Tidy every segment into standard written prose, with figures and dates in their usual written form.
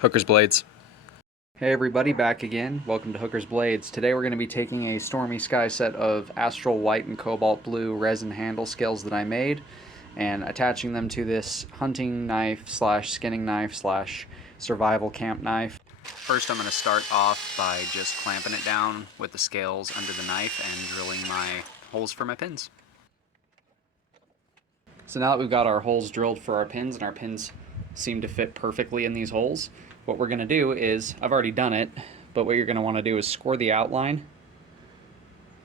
Hooker's Blades. Hey everybody, back again. Welcome to Hooker's Blades. Today we're going to be taking a Stormy Sky set of Astral White and Cobalt Blue resin handle scales that I made and attaching them to this hunting knife slash skinning knife slash survival camp knife. First I'm going to start off by just clamping it down with the scales under the knife and drilling my holes for my pins. So now that we've got our holes drilled for our pins and our pins seem to fit perfectly in these holes, what we're going to do is, I've already done it, but what you're going to want to do is score the outline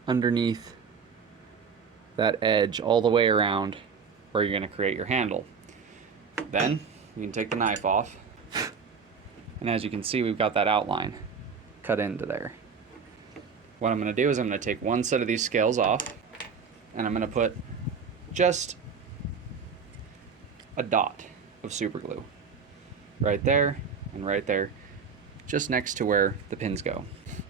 underneath that edge all the way around where you're going to create your handle. Then you can take the knife off, and as you can see, we've got that outline cut into there. What I'm going to do is I'm going to take one set of these scales off, and I'm going to put just a dot of super glue right there and right there, just next to where the pins go.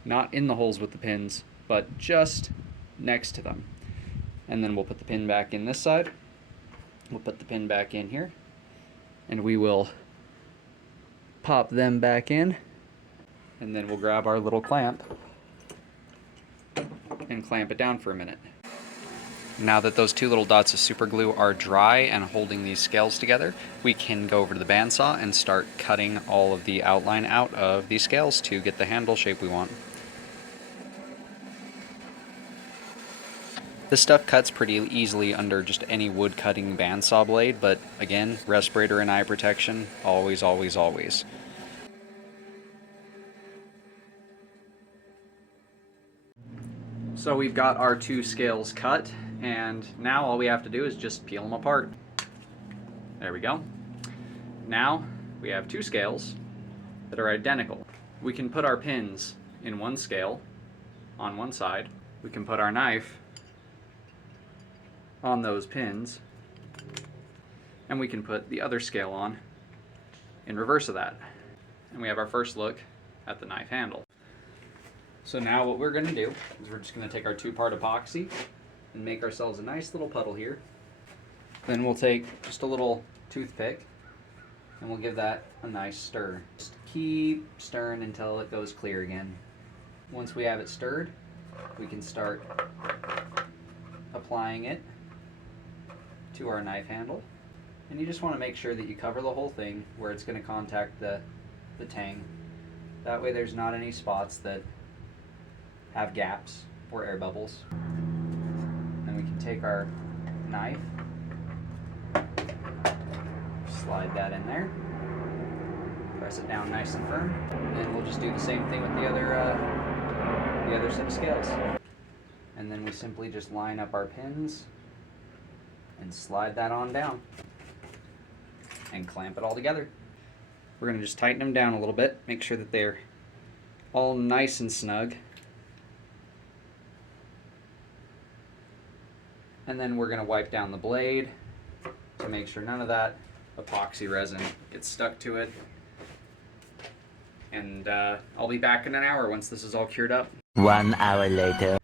Not in the holes with the pins, but just next to them. And then we'll put the pin back in this side. We'll put the pin back in here, and we will pop them back in, and then we'll grab our little clamp and clamp it down for a minute. Now that those two little dots of super glue are dry and holding these scales together, we can go over to the bandsaw and start cutting all of the outline out of these scales to get the handle shape we want. This stuff cuts pretty easily under just any wood cutting bandsaw blade, but again, respirator and eye protection, always, always, always. So we've got our two scales cut, and now all we have to do is just peel them apart. There we go. Now we have two scales that are identical. We can put our pins in one scale on one side. We can put our knife on those pins, and we can put the other scale on in reverse of that. And we have our first look at the knife handle. So now what we're going to do is we're just going to take our two-part epoxy and make ourselves a nice little puddle here. Then we'll take just a little toothpick and we'll give that a nice stir. Just keep stirring until it goes clear again. Once we have it stirred, we can start applying it to our knife handle. And you just want to make sure that you cover the whole thing where it's going to contact the tang. That way there's not any spots that have gaps or air bubbles. Then we can take our knife, slide that in there, press it down nice and firm, and then we'll just do the same thing with the other set of scales. And then we simply just line up our pins and slide that on down and clamp it all together. We're going to just tighten them down a little bit, make sure that they're all nice and snug. And then we're going to wipe down the blade to make sure none of that epoxy resin gets stuck to it. And I'll be back in an hour once this is all cured up. 1 hour later.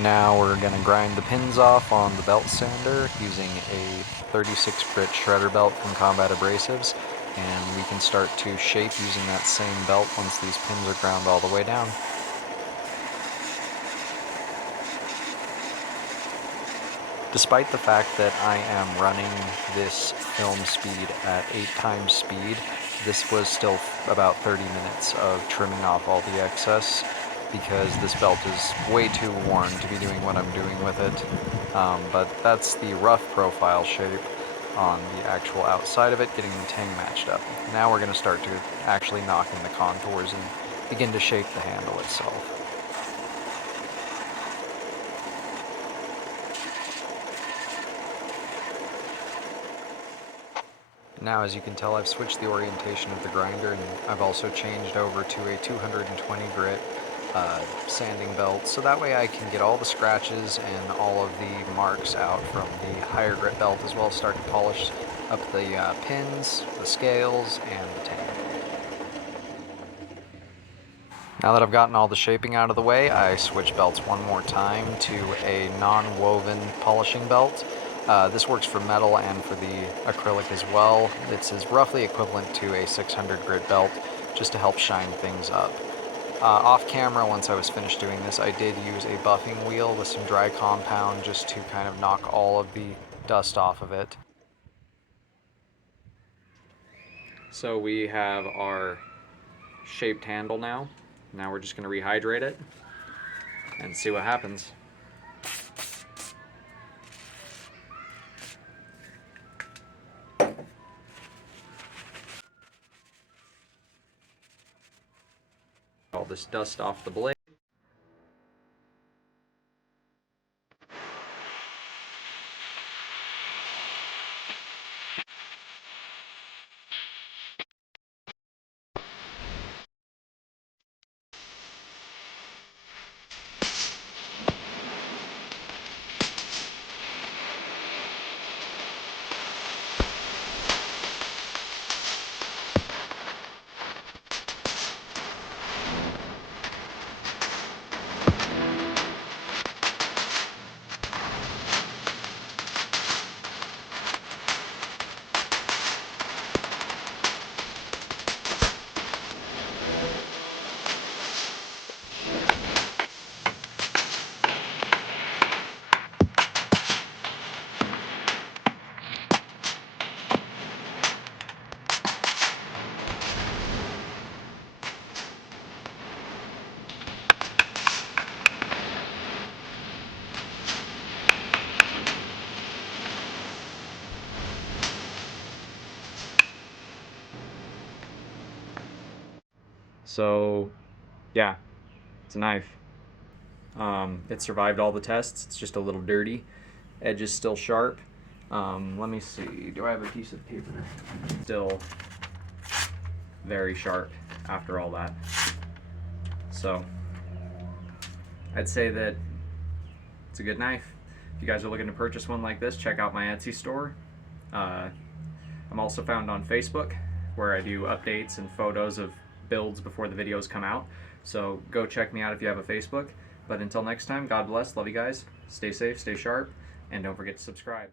Now we're going to grind the pins off on the belt sander using a 36 grit shredder belt from Combat Abrasives, and we can start to shape using that same belt once these pins are ground all the way down. Despite the fact that I am running this film speed at 8 times speed, this was still about 30 minutes of trimming off all the excess because this belt is way too worn to be doing what I'm doing with it. But that's the rough profile shape on the actual outside of it, getting the tang matched up. Now we're going to start to actually knock in the contours and begin to shape the handle itself. Now, as you can tell, I've switched the orientation of the grinder, and I've also changed over to a 220 grit sanding belt, so that way I can get all the scratches and all of the marks out from the higher grit belt, as well as start to polish up the pins, the scales, and the tang. Now that I've gotten all the shaping out of the way, I switch belts one more time to a non-woven polishing belt. This works for metal and for the acrylic as well. This is roughly equivalent to a 600 grit belt, just to help shine things up. Off camera, once I was finished doing this, I did use a buffing wheel with some dry compound just to kind of knock all of the dust off of it. So we have our shaped handle now. Now we're just going to rehydrate it and see what happens. All this dust off the blade. So, yeah, it's a knife. It survived all the tests. It's just a little dirty. Edge is still sharp. Let me see. Do I have a piece of paper? Still very sharp after all that. So, I'd say that it's a good knife. If you guys are looking to purchase one like this, check out my Etsy store. I'm also found on Facebook, where I do updates and photos of builds before the videos come out. So go check me out if you have a Facebook. But until next time, God bless, love you guys, stay safe, stay sharp, and don't forget to subscribe.